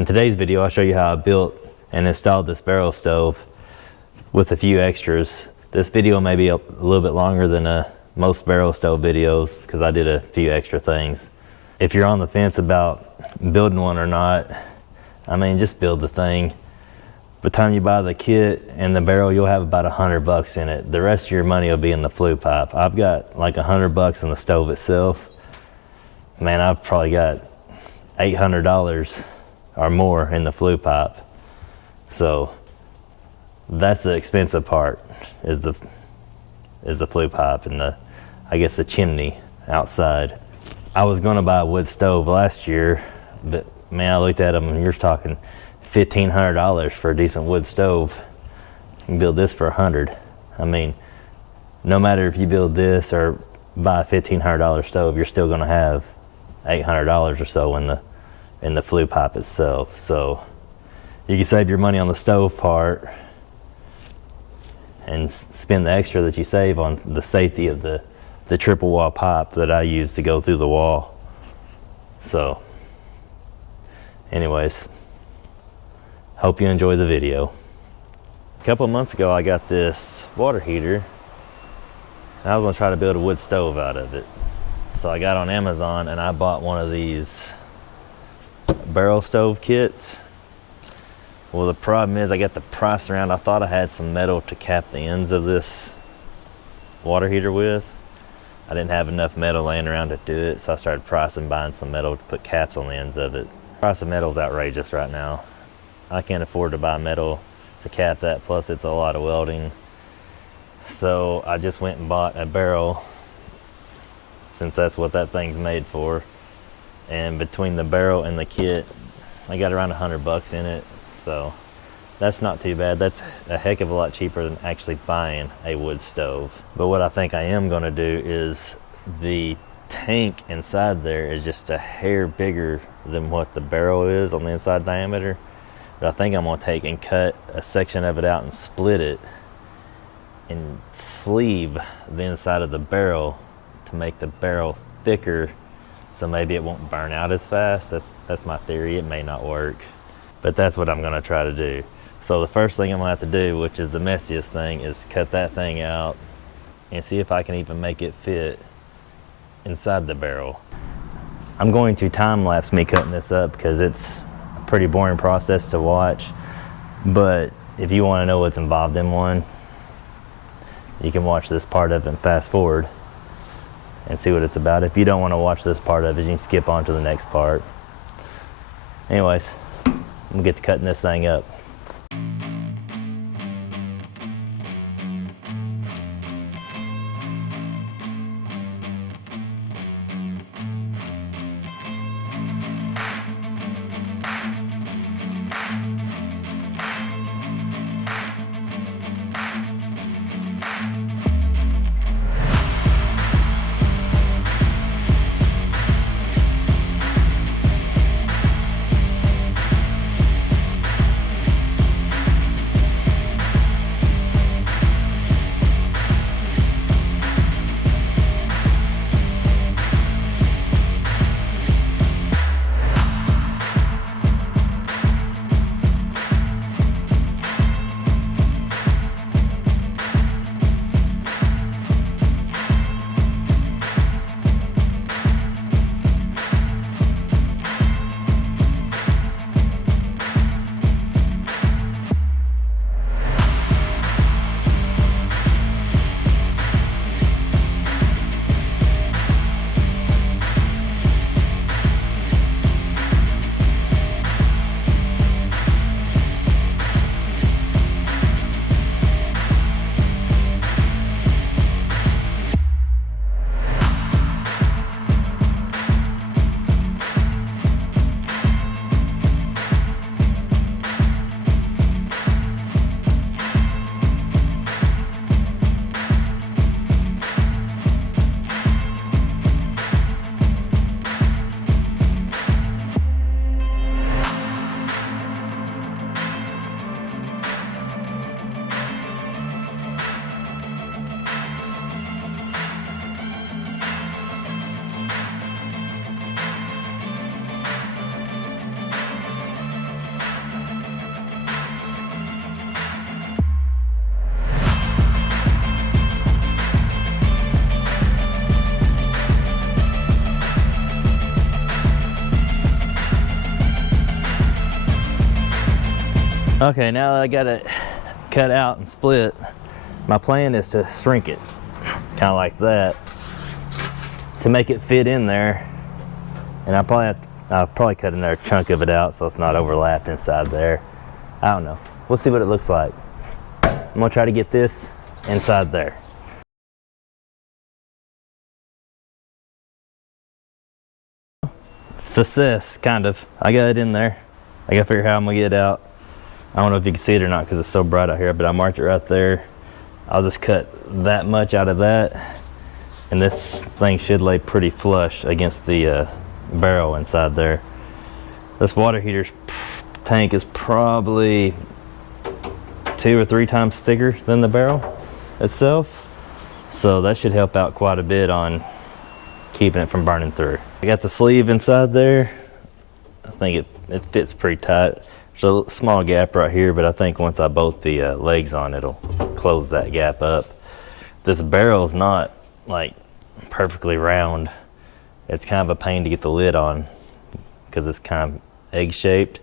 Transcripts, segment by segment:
In today's video, I'll show you how I built and installed this barrel stove with a few extras. This video may be a little bit longer than most barrel stove videos because I did a few extra things. If you're on the fence about building one or not, I mean, just build the thing. By the time you buy the kit and the barrel, you'll have about $100 in it. The rest of your money will be in the flue pipe. I've got like $100 in the stove itself. Man, I've probably got $800 or more in the flue pipe. So that's the expensive part, is the flue pipe and I guess the chimney outside. I was gonna buy a wood stove last year, but man, I looked at them and you're talking $1,500 for a decent wood stove. You can build this for $100. I mean, no matter if you build this or buy a $1,500 stove, you're still gonna have $800 or so in the flue pipe itself. So you can save your money on the stove part and spend the extra that you save on the safety of the triple wall pipe that I use to go through the wall. So anyways, hope you enjoy the video. A couple of months ago I got this water heater and I was gonna try to build a wood stove out of it. So I got on Amazon and I bought one of these barrel stove kits. Well, the problem is I got the price around. I thought I had some metal to cap the ends of this water heater with. I didn't have enough metal laying around to do it, so I started buying some metal to put caps on the ends of it. The price of metal is outrageous right now. I can't afford to buy metal to cap that, plus it's a lot of welding. So I just went and bought a barrel, since that's what that thing's made for. And between the barrel and the kit, I got around $100 in it. So that's not too bad. That's a heck of a lot cheaper than actually buying a wood stove. But what I think I am gonna do is the tank inside there is just a hair bigger than what the barrel is on the inside diameter. But I think I'm gonna take and cut a section of it out and split it and sleeve the inside of the barrel to make the barrel thicker, so maybe it won't burn out as fast. That's my theory. It may not work, but that's what I'm gonna try to do. So the first thing I'm gonna have to do, which is the messiest thing, is cut that thing out and see if I can even make it fit inside the barrel. I'm going to time lapse me cutting this up because it's a pretty boring process to watch, but if you want to know what's involved in one, you can watch this part of it and fast forward and see what it's about. If you don't want to watch this part of it, you can skip on to the next part. Anyways, I'm gonna get to cutting this thing up. Okay, now that I got it cut out and split, my plan is to shrink it, kind of like that, to make it fit in there. And I'll probably cut another chunk of it out so it's not overlapped inside there. I don't know. We'll see what it looks like. I'm gonna try to get this inside there. Success, kind of. I got it in there. I gotta figure out how I'm gonna get it out. I don't know if you can see it or not because it's so bright out here, but I marked it right there. I'll just cut that much out of that, and this thing should lay pretty flush against the barrel inside there. This water heater's tank is probably 2 or 3 times thicker than the barrel itself, so that should help out quite a bit on keeping it from burning through. I got the sleeve inside there. I think it fits pretty tight. There's a small gap right here, but I think once I bolt the legs on, it'll close that gap up. This barrel's not like perfectly round. It's kind of a pain to get the lid on because it's kind of egg-shaped.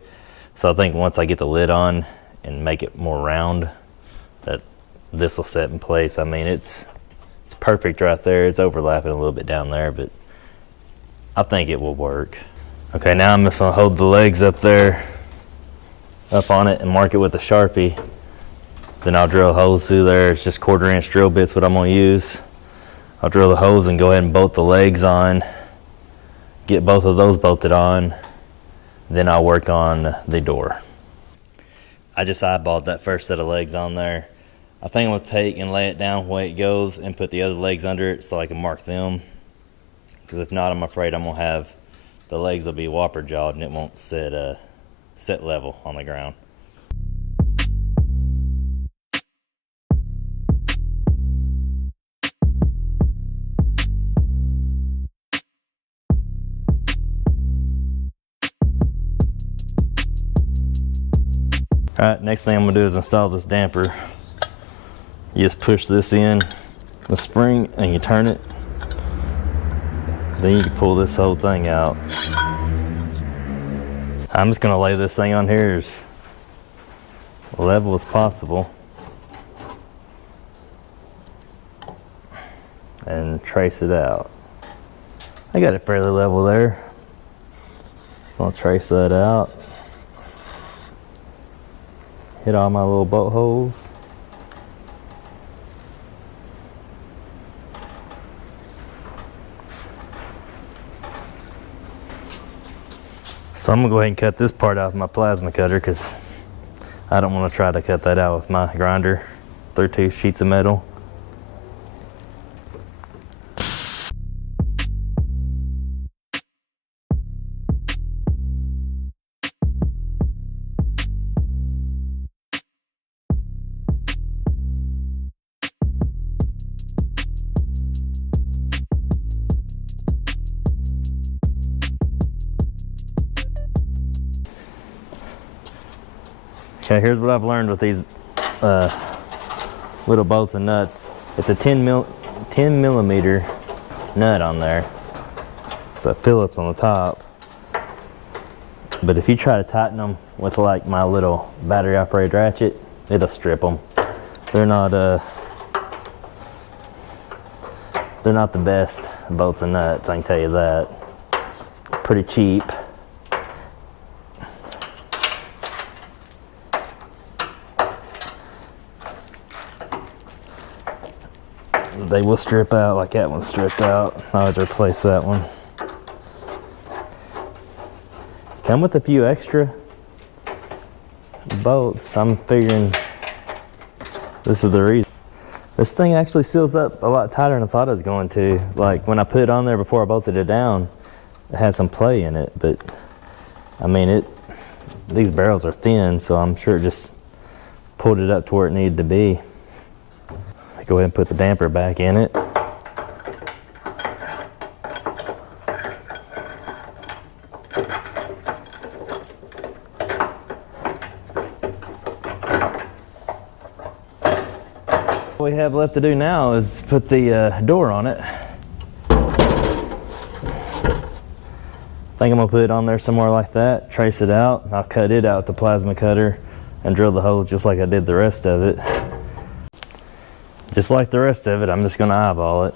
So I think once I get the lid on and make it more round, that this will set in place. I mean, it's perfect right there. It's overlapping a little bit down there, but I think it will work. Okay, now I'm just gonna hold the legs up there, up on it, and mark it with a Sharpie. Then I'll drill holes through there. It's just 1/4-inch drill bits what I'm gonna use. I'll drill the holes and go ahead and bolt the legs on, get both of those bolted on, then I'll work on the door. I just eyeballed that first set of legs on there. I think I'm gonna take and lay it down the way it goes and put the other legs under it so I can mark them. Because if not, I'm afraid I'm gonna have, the legs will be whopper jawed and it won't set level on the ground. Alright, next thing I'm gonna do is install this damper. You just push this in, the spring, and you turn it. Then you can pull this whole thing out. I'm just gonna lay this thing on here as level as possible and trace it out. I got it fairly level there, so I'll trace that out. Hit all my little bolt holes. So I'm gonna go ahead and cut this part out with my plasma cutter because I don't want to try to cut that out with my grinder through 2 sheets of metal. Okay, here's what I've learned with these little bolts and nuts. It's a 10 millimeter nut on there. It's a Phillips on the top. But if you try to tighten them with like my little battery operated ratchet, it'll strip them. They're not the best bolts and nuts, I can tell you that. Pretty cheap. They will strip out like that one's stripped out. I'll have to replace that one. Come with a few extra bolts. I'm figuring this is the reason. This thing actually seals up a lot tighter than I thought it was going to. Like when I put it on there before I bolted it down, it had some play in it, but I mean these barrels are thin, so I'm sure it just pulled it up to where it needed to be. Go ahead and put the damper back in it. What we have left to do now is put the door on it. I think I'm gonna put it on there somewhere like that, trace it out. I'll cut it out with the plasma cutter. and drill the holes just like I did the rest of it. Just like the rest of it, I'm just gonna eyeball it.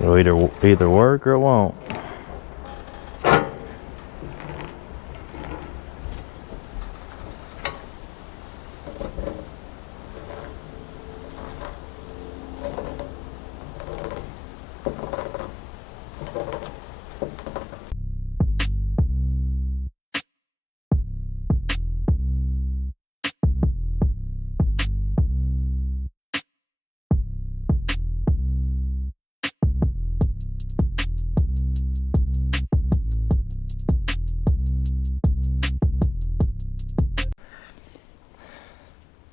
It'll either work or it won't.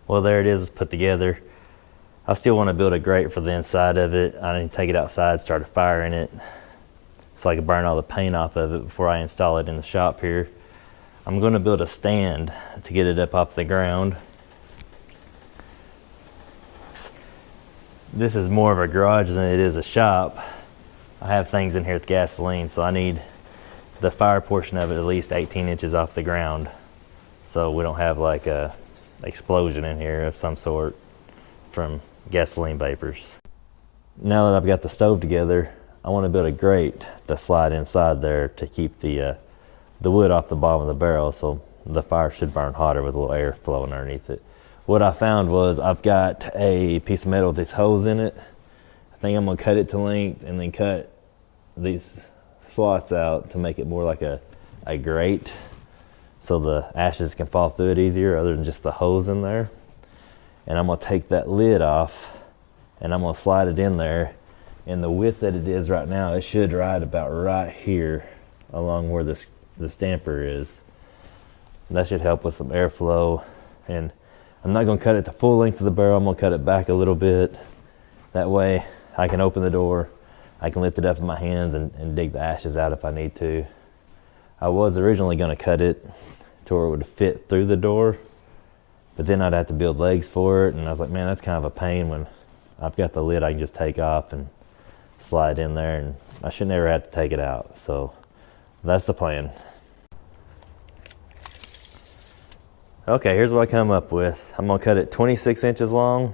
Well, there it is put together. I still want to build a grate for the inside of it. I need to take it outside, start a fire in it, so I can burn all the paint off of it before I install it in the shop here. I'm going to build a stand to get it up off the ground. This is more of a garage than it is a shop. I have things in here with gasoline, so I need the fire portion of it at least 18 inches off the ground, so we don't have like a explosion in here of some sort from gasoline vapors. Now that I've got the stove together, I want to build a grate to slide inside there to keep the wood off the bottom of the barrel, so the fire should burn hotter with a little air flowing underneath it. What I found was I've got a piece of metal with these holes in it. I think I'm going to cut it to length and then cut these slots out to make it more like a grate, so the ashes can fall through it easier other than just the hose in there. And I'm gonna take that lid off and I'm gonna slide it in there. And the width that it is right now, it should ride about right here along where the damper is. That should help with some airflow. And I'm not gonna cut it the full length of the barrel, I'm gonna cut it back a little bit. That way I can open the door, I can lift it up in my hands and dig the ashes out if I need to. I was originally gonna cut it to where it would fit through the door, but then I'd have to build legs for it, and I was like, man, that's kind of a pain when I've got the lid I can just take off and slide in there, and I should never have to take it out. So that's the plan. Okay, here's what I come up with. I'm gonna cut it 26 inches long,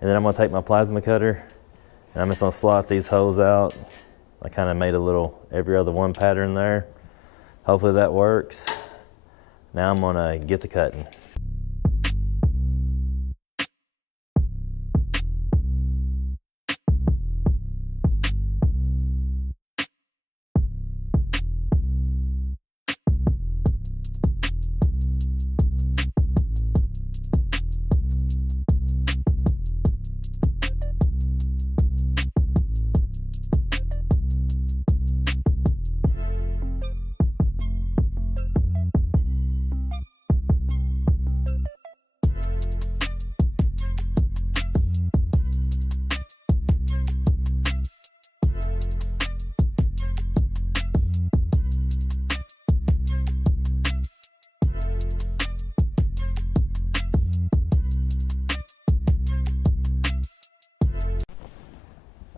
and then I'm gonna take my plasma cutter and I'm just gonna slot these holes out. I kind of made a little every other one pattern there. Hopefully that works. Now I'm gonna get to cutting.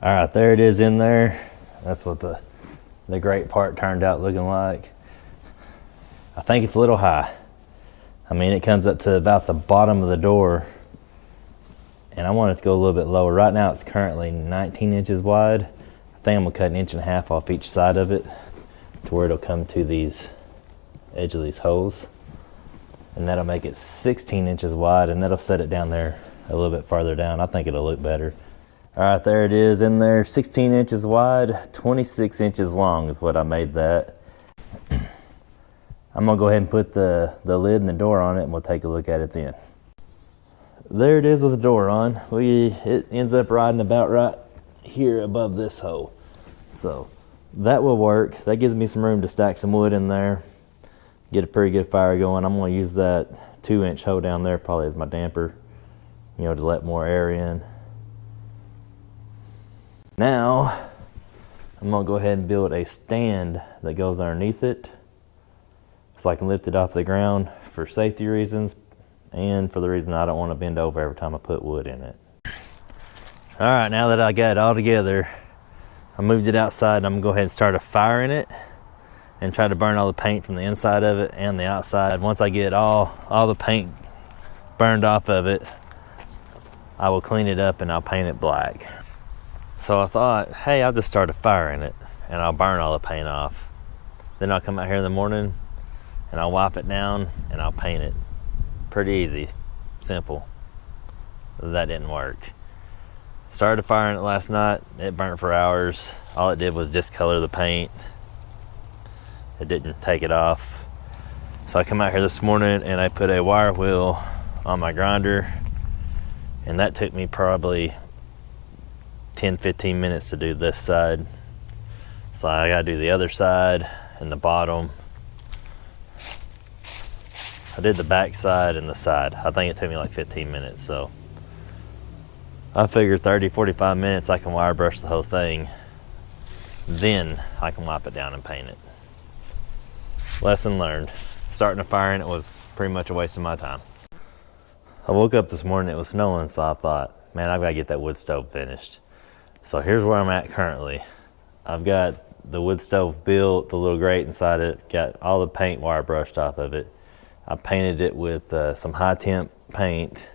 All right, there it is in there. That's what the grate part turned out looking like. I think it's a little high. I mean, it comes up to about the bottom of the door, and I want it to go a little bit lower. Right now it's currently 19 inches wide. I think I'm gonna cut 1.5 inches off each side of it to where it'll come to these edge of these holes. And that'll make it 16 inches wide, and that'll set it down there a little bit farther down. I think it'll look better. All right, there it is in there, 16 inches wide, 26 inches long is what I made that. I'm gonna go ahead and put the lid and the door on it, and we'll take a look at it then. There it is with the door on. It ends up riding about right here above this hole. So that will work. That gives me some room to stack some wood in there, get a pretty good fire going. I'm gonna use that 2-inch hole down there probably as my damper, to let more air in. Now, I'm gonna go ahead and build a stand that goes underneath it so I can lift it off the ground for safety reasons and for the reason I don't want to bend over every time I put wood in it. All right, now that I got it all together, I moved it outside, and I'm gonna go ahead and start a fire in it and try to burn all the paint from the inside of it and the outside. Once I get all the paint burned off of it, I will clean it up and I'll paint it black. So I thought, hey, I'll just start a fire in it and I'll burn all the paint off. Then I'll come out here in the morning and I'll wipe it down and I'll paint it. Pretty easy, simple. That didn't work. Started a fire in it last night. It burnt for hours. All it did was discolor the paint. It didn't take it off. So I come out here this morning and I put a wire wheel on my grinder, and that took me probably 10-15 minutes to do this side. So I gotta do the other side and the bottom. I did the back side and the side. I think it took me like 15 minutes, so I figure 30-45 minutes I can wire brush the whole thing. Then I can wipe it down and paint it. Lesson learned. Starting a fire in it was pretty much a waste of my time. I woke up this morning, it was snowing, so I thought, man, I've got to get that wood stove finished. So here's where I'm at currently. I've got the wood stove built, the little grate inside it, got all the paint wire brushed off of it. I painted it with some high temp paint.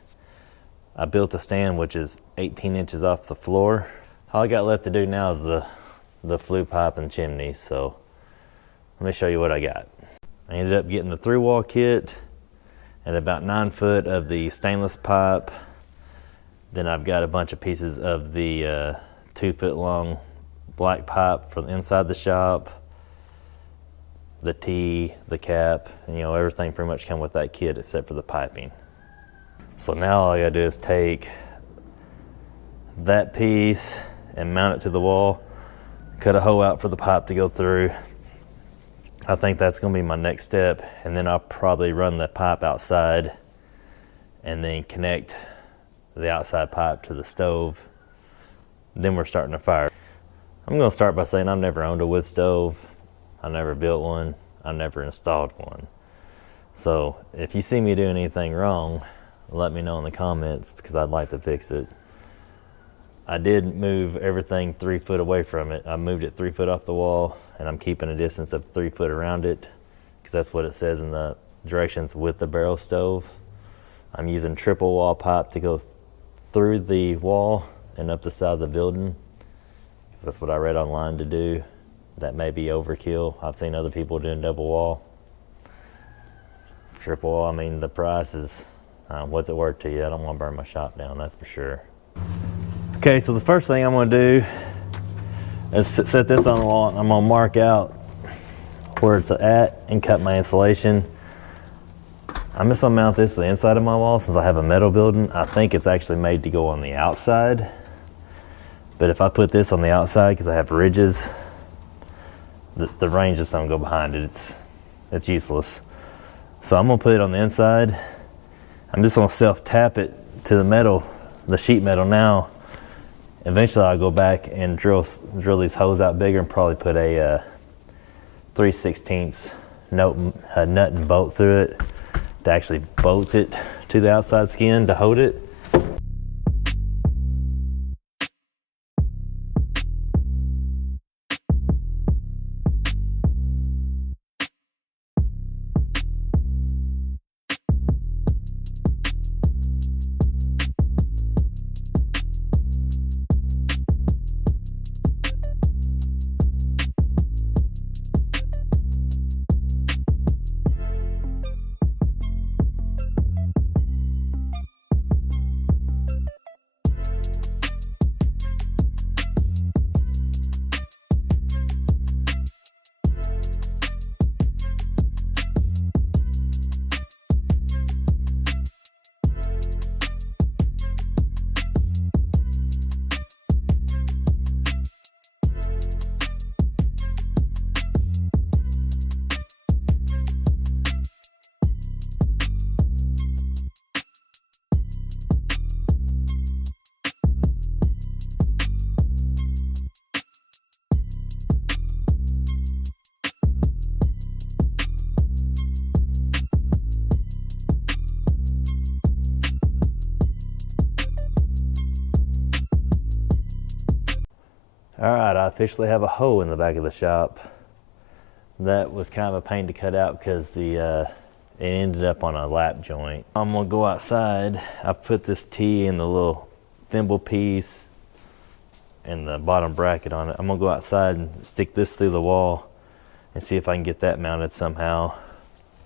I built a stand which is 18 inches off the floor. All I got left to do now is the flue pipe and chimney, so let me show you what I got. I ended up getting the through wall kit and about 9 foot of the stainless pipe. Then I've got a bunch of pieces of the 2 foot long black pipe from inside the shop, the T, the cap, and everything pretty much come with that kit except for the piping. So now all I gotta do is take that piece and mount it to the wall, cut a hole out for the pipe to go through. I think that's gonna be my next step, and then I'll probably run the pipe outside and then connect the outside pipe to the stove. Then we're starting a fire. I'm gonna start by saying I've never owned a wood stove. I never built one. I never installed one. So if you see me doing anything wrong, let me know in the comments because I'd like to fix it. I did move everything 3 foot away from it. I moved it 3 foot off the wall, and I'm keeping a distance of 3 foot around it because that's what it says in the directions with the barrel stove. I'm using triple wall pipe to go through the wall and up the side of the building. That's what I read online to do. That may be overkill. I've seen other people doing double wall. Triple wall, I mean, the price is, what's it worth to you? I don't want to burn my shop down, that's for sure. Okay, so the first thing I'm going to do is set this on the wall. I'm going to mark out where it's at and cut my insulation. I'm just going to mount this to the inside of my wall since I have a metal building. I think it's actually made to go on the outside. But if I put this on the outside, because I have ridges, the rain just don't go behind it. It's useless. So I'm going to put it on the inside. I'm just going to self-tap it to the metal, the sheet metal now. Eventually I'll go back and drill these holes out bigger and probably put a 3/16 nut and bolt through it to actually bolt it to the outside skin to hold it. All right, I officially have a hole in the back of the shop. That was kind of a pain to cut out because it ended up on a lap joint. I'm gonna go outside. I put this T in the little thimble piece and the bottom bracket on it. I'm gonna go outside and stick this through the wall and see if I can get that mounted somehow.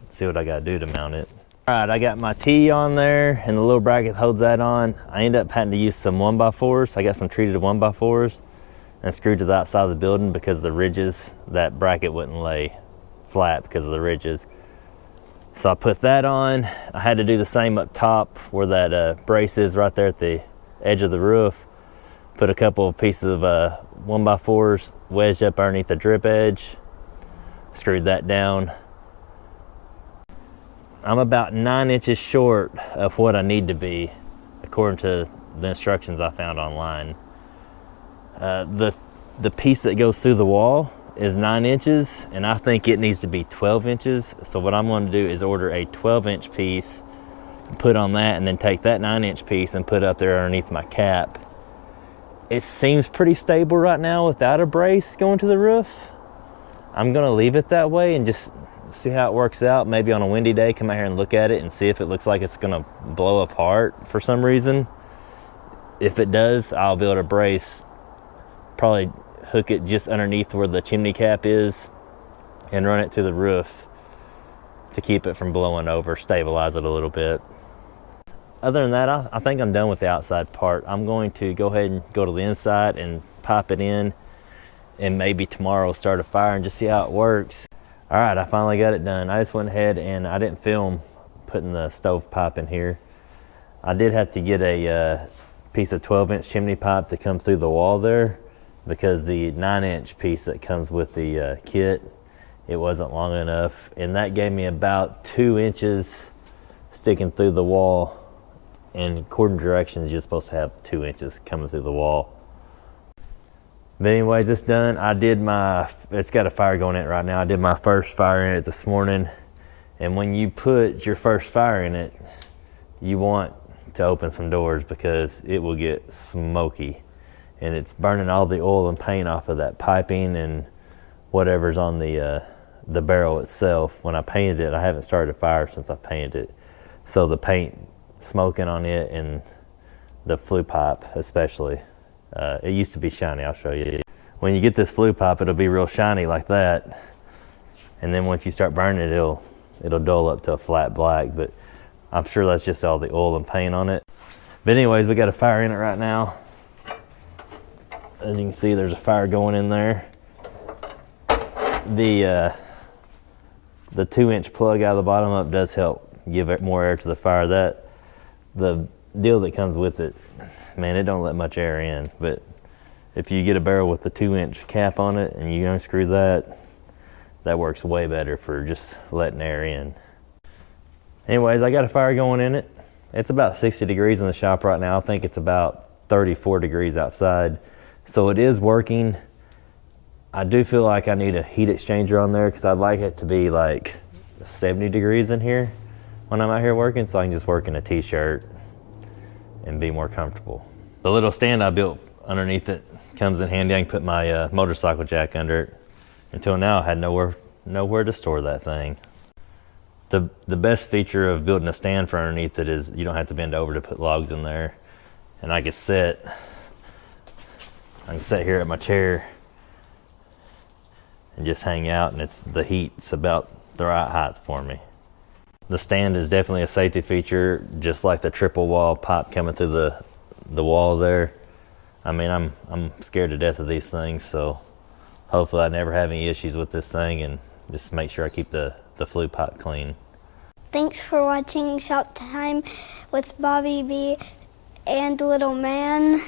See what I gotta do to mount it. All right, I got my T on there and the little bracket holds that on. I ended up having to use some 1x4s. I got some treated 1x4s and screwed to the outside of the building because of the ridges. That bracket wouldn't lay flat because of the ridges. So I put that on. I had to do the same up top where that brace is right there at the edge of the roof. Put a couple of pieces of 1x4s wedged up underneath the drip edge. Screwed that down. I'm about 9 inches short of what I need to be according to the instructions I found online. The piece that goes through the wall is 9 inches and I think it needs to be 12 inches. So what I'm going to do is order a 12-inch piece, put on that, and then take that 9-inch piece and put it up there underneath my cap. It seems pretty stable right now without a brace going to the roof. I'm going to leave it that way and just see how it works out. Maybe on a windy day come out here and look at it and see if it looks like it's going to blow apart for some reason. If it does, I'll be able to brace, probably hook it just underneath where the chimney cap is and run it to the roof to keep it from blowing over, stabilize it a little bit. Other than that, I think I'm done with the outside part. I'm going to go ahead and go to the inside and pop it in, and maybe tomorrow start a fire and just see how it works. All right, I finally got it done. I just went ahead and I didn't film putting the stove pipe in here. I did have to get a piece of 12-inch chimney pipe to come through the wall there because the 9-inch piece that comes with the kit, it wasn't long enough. And that gave me about 2 inches sticking through the wall. And according to directions, you're supposed to have 2 inches coming through the wall. But anyways, it's done. It's got a fire going in it right now. I did my first fire in it this morning. And when you put your first fire in it, you want to open some doors because it will get smoky. And it's burning all the oil and paint off of that piping and whatever's on the barrel itself. When I painted it, I haven't started a fire since I painted it. So the paint smoking on it and the flue pipe especially. It used to be shiny, I'll show you. When you get this flue pipe, it'll be real shiny like that. And then once you start burning it, it'll dull up to a flat black, but I'm sure that's just all the oil and paint on it. But anyways, we got a fire in it right now. As you can see, there's a fire going in there. The 2-inch plug out of the bottom up does help give it more air to the fire. The deal that comes with it, man, it don't let much air in. But if you get a barrel with the 2-inch cap on it and you unscrew that, that works way better for just letting air in. Anyways, I got a fire going in it. It's about 60 degrees in the shop right now. I think it's about 34 degrees outside. So it is working. I do feel like I need a heat exchanger on there because I'd like it to be like 70 degrees in here when I'm out here working, so I can just work in a t-shirt and be more comfortable. The little stand I built underneath it comes in handy. I can put my motorcycle jack under it. Until now, I had nowhere to store that thing. The best feature of building a stand for underneath it is you don't have to bend over to put logs in there. And I can sit here at my chair and just hang out, and the heat's about the right height for me. The stand is definitely a safety feature, just like the triple wall pipe coming through the wall there. I mean, I'm scared to death of these things, so hopefully I never have any issues with this thing, and just make sure I keep the flue pipe clean. Thanks for watching Shop Time with Bobby B and Little Man.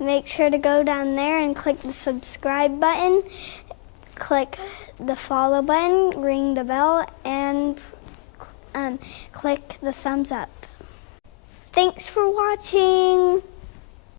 Make sure to go down there and click the subscribe button, click the follow button, ring the bell, and click the thumbs up. Thanks for watching.